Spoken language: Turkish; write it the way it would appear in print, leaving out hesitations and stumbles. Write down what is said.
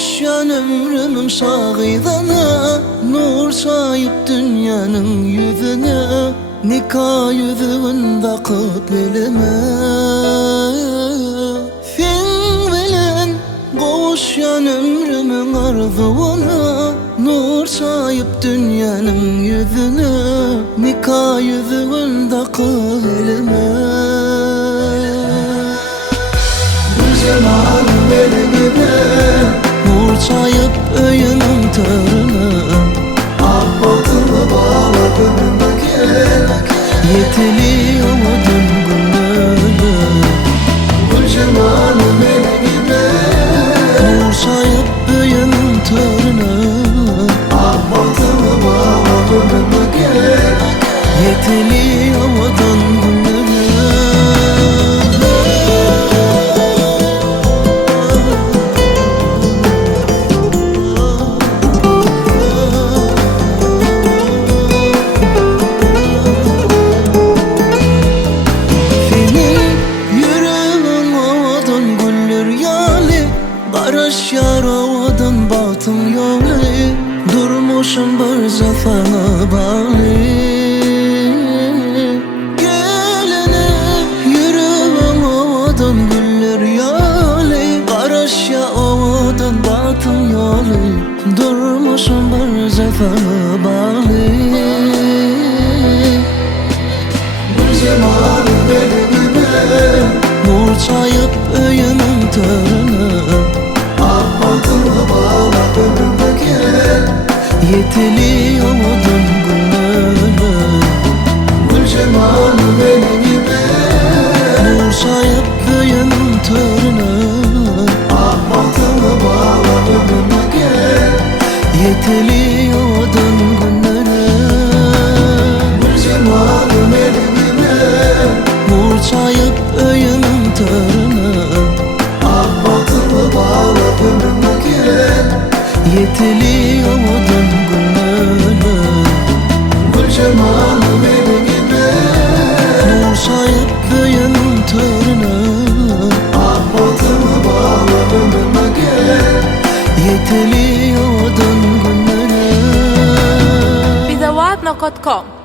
Kavuşyan ömrümün şahidana, nur şayıp dünyanın yüzüne, nikah yüzünde kıblelime. Sen bilen kavuşyan ömrümün arzuuna, nur şayıp dünyanın yüzüne, nikah yüzünde kıblelime. Cemal belimine, nur çayıp öyünün törüne, ahbatımı bağladım gel. yetiliyor odun günleri. Bu cemal belimine, nur çayıp öyünün törüne, ahbatımı bağladım gel. yetiliyor odun günleri. Barış yar ovadan batım yolu, durmuşum bir zafana bağlı. Gelene yürüyorum ovadan güller yali, barış ya ovadan batım yolu, durmuşum bir zafana bağlı. Bu cemal belimine, nur çayıp öyünün törüne, ahbatımı bağladım gel. yetiliyor odun günleri. Bu cemal belimine, nur çayıp öyünün törüne, ahbatımı bağladım gel. yetiliyor odun günleri. Bu cemal belimine, nur çayıp öyünün törüne, ahbatımı bağladım gel. yetiliyor odun günleri. Bu cemal belimine, nur çayıp öyünün törüne, ahbatımı bağladım gel. yetiliyor odun günleri. بذواتنا.com